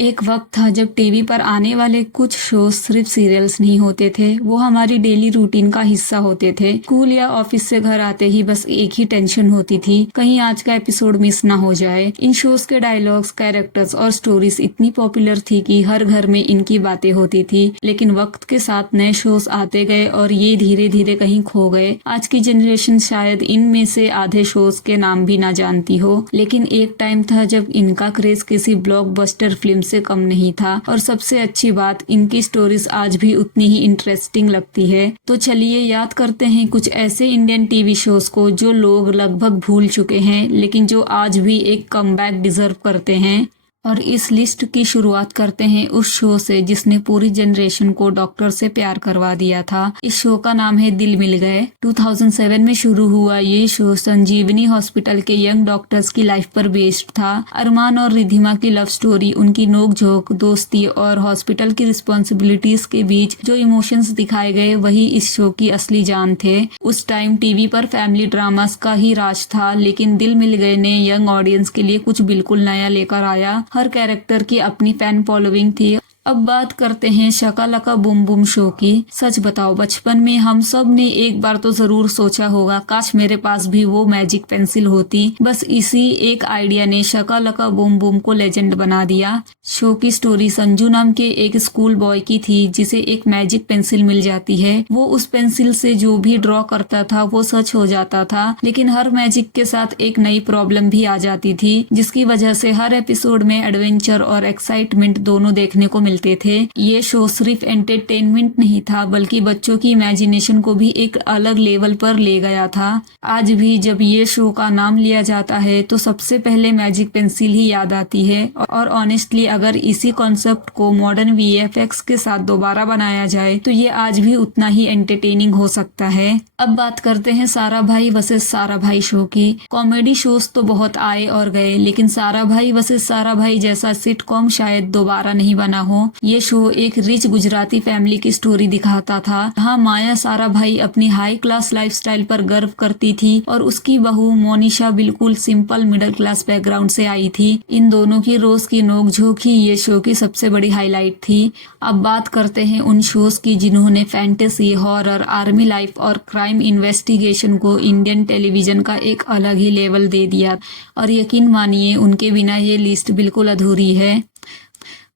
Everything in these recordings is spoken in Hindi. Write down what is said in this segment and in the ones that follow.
एक वक्त था जब टीवी पर आने वाले कुछ शो सिर्फ सीरियल्स नहीं होते थे, वो हमारी डेली रूटीन का हिस्सा होते थे। स्कूल या ऑफिस से घर आते ही बस एक ही टेंशन होती थी, कहीं आज का एपिसोड मिस ना हो जाए। इन शोज के डायलॉग्स, कैरेक्टर्स और स्टोरीज इतनी पॉपुलर थी कि हर घर में इनकी बातें होती थी। लेकिन वक्त के साथ नए शोज आते गए और ये धीरे धीरे कहीं खो गए। आज की जनरेशन शायद इनमें से आधे शोज के नाम भी ना जानती हो, लेकिन एक टाइम था जब इनका क्रेज किसी ब्लॉकबस्टर फिल्म से कम नहीं था। और सबसे अच्छी बात, इनकी स्टोरीज आज भी उतनी ही इंटरेस्टिंग लगती है। तो चलिए याद करते हैं कुछ ऐसे इंडियन टीवी शोज को जो लोग लगभग भूल चुके हैं, लेकिन जो आज भी एक कमबैक डिजर्व करते हैं। और इस लिस्ट की शुरुआत करते हैं उस शो से जिसने पूरी जनरेशन को डॉक्टर से प्यार करवा दिया था। इस शो का नाम है दिल मिल गए। 2007 में शुरू हुआ ये शो संजीवनी हॉस्पिटल के यंग डॉक्टर्स की लाइफ पर बेस्ड था। अरमान और रिधिमा की लव स्टोरी, उनकी नोकझोंक, दोस्ती और हॉस्पिटल की रिस्पॉन्सिबिलिटीज के बीच जो इमोशंस दिखाए गए वही इस शो की असली जान थे। उस टाइम टीवी पर फैमिली ड्रामास का ही राज था, लेकिन दिल मिल गए ने यंग ऑडियंस के लिए कुछ बिल्कुल नया लेकर आया। हर कैरेक्टर की अपनी फैन फॉलोइंग थी। अब बात करते हैं शका लका बूम बूम शो की। सच बताओ, बचपन में हम सब ने एक बार तो जरूर सोचा होगा, काश मेरे पास भी वो मैजिक पेंसिल होती। बस इसी एक आइडिया ने शका लका बूम बूम को लेजेंड बना दिया। शो की स्टोरी संजू नाम के एक स्कूल बॉय की थी जिसे एक मैजिक पेंसिल मिल जाती है। वो उस पेंसिल से जो भी ड्रॉ करता था वो सच हो जाता था, लेकिन हर मैजिक के साथ एक नई प्रॉब्लम भी आ जाती थी, जिसकी वजह से हर एपिसोड में एडवेंचर और एक्साइटमेंट दोनों देखने को मिलते थे। ये शो सिर्फ एंटरटेनमेंट नहीं था, बल्कि बच्चों की इमेजिनेशन को भी एक अलग लेवल पर ले गया था। आज भी जब ये शो का नाम लिया जाता है तो सबसे पहले मैजिक पेंसिल ही याद आती है। और ऑनेस्टली अगर इसी कॉन्सेप्ट को मॉडर्न वीएफएक्स के साथ दोबारा बनाया जाए तो ये आज भी उतना ही एंटरटेनिंग हो सकता है। अब बात करते हैं सारा भाई वर्सेस सारा भाई शो की। कॉमेडी शोज तो बहुत आए और गए, लेकिन सारा भाई वर्सेस सारा भाई जैसा सिटकॉम शायद दोबारा नहीं बना हो। ये शो एक रिच गुजराती फैमिली की स्टोरी दिखाता था। जहाँ माया सारा भाई अपनी हाई क्लास लाइफस्टाइल पर गर्व करती थी और उसकी बहू मोनिशा बिल्कुल सिंपल मिडिल क्लास बैकग्राउंड से आई थी। इन दोनों की रोज की नोकझोंक ही ये शो की सबसे बड़ी हाईलाइट थी। अब बात करते हैं उन शोज की जिन्होंने फैंटेसी, हॉरर, आर्मी लाइफ और क्राइम इन्वेस्टिगेशन को इंडियन टेलीविजन का एक अलग ही लेवल दे दिया। और यकीन मानिए, उनके बिना ये लिस्ट बिल्कुल अधूरी है।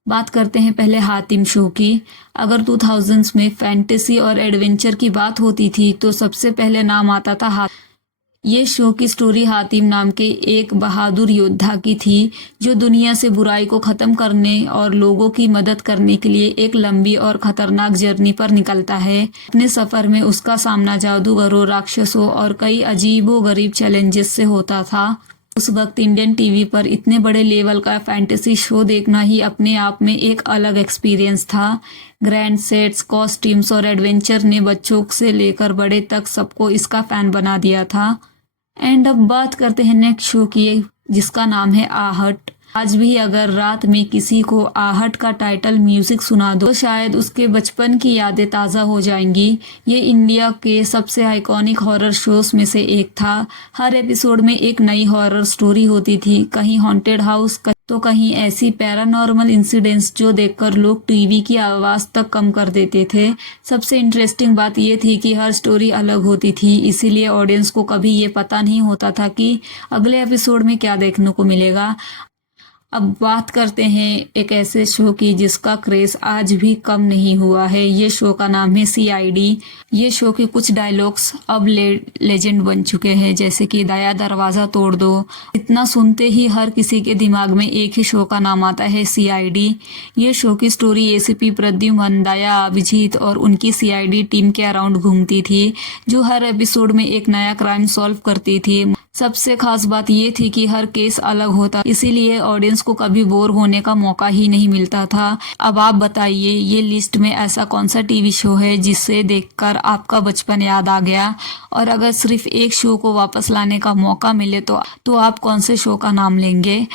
बात करते हैं पहले हातिम शो की। अगर 2000s में फैंटेसी और एडवेंचर की बात होती थी तो सबसे पहले नाम आता था हातिम। ये शो की स्टोरी हातिम नाम के एक बहादुर योद्धा की थी जो दुनिया से बुराई को खत्म करने और लोगों की मदद करने के लिए एक लंबी और खतरनाक जर्नी पर निकलता है। अपने सफर में उसका सामना जादूगरों, राक्षसों और कई अजीबोगरीब चैलेंजेस से होता था। उस वक्त इंडियन टीवी पर इतने बड़े लेवल का फैंटेसी शो देखना ही अपने आप में एक अलग एक्सपीरियंस था। ग्रैंड सेट्स, कॉस्ट्यूम्स और एडवेंचर ने बच्चों से लेकर बड़े तक सबको इसका फैन बना दिया था। एंड अब बात करते हैं नेक्स्ट शो की, जिसका नाम है आहट। आज भी अगर रात में किसी को आहट का टाइटल म्यूजिक सुना दो तो शायद उसके बचपन की यादें ताज़ा हो जाएंगी। ये इंडिया के सबसे आइकॉनिक हॉरर शोज में से एक था। हर एपिसोड में एक नई हॉरर स्टोरी होती थी, कहीं हॉन्टेड हाउस तो कहीं ऐसी पैरानॉर्मल इंसिडेंट्स जो देखकर लोग टीवी की आवाज़ तक कम कर देते थे। सबसे इंटरेस्टिंग बात ये थी कि हर स्टोरी अलग होती थी, इसीलिए ऑडियंस को कभी ये पता नहीं होता था कि अगले एपिसोड में क्या देखने को मिलेगा। अब बात करते हैं एक ऐसे शो की जिसका क्रेज आज भी कम नहीं हुआ है। ये शो का नाम है सीआईडी। ये शो के कुछ डायलॉग्स अब लेजेंड बन चुके हैं, जैसे कि दया दरवाजा तोड़ दो। इतना सुनते ही हर किसी के दिमाग में एक ही शो का नाम आता है, सीआईडी। ये शो की स्टोरी एसीपी प्रद्युम्न, दया, अभिजीत और उनकी सीआईडी टीम के अराउंड घूमती थी, जो हर एपिसोड में एक नया क्राइम सॉल्व करती थी। सबसे खास बात ये थी कि हर केस अलग होता, इसीलिए ऑडियंस को कभी बोर होने का मौका ही नहीं मिलता था। अब आप बताइए, ये लिस्ट में ऐसा कौन सा टीवी शो है जिसे देखकर आपका बचपन याद आ गया? और अगर सिर्फ एक शो को वापस लाने का मौका मिले तो आप कौन से शो का नाम लेंगे?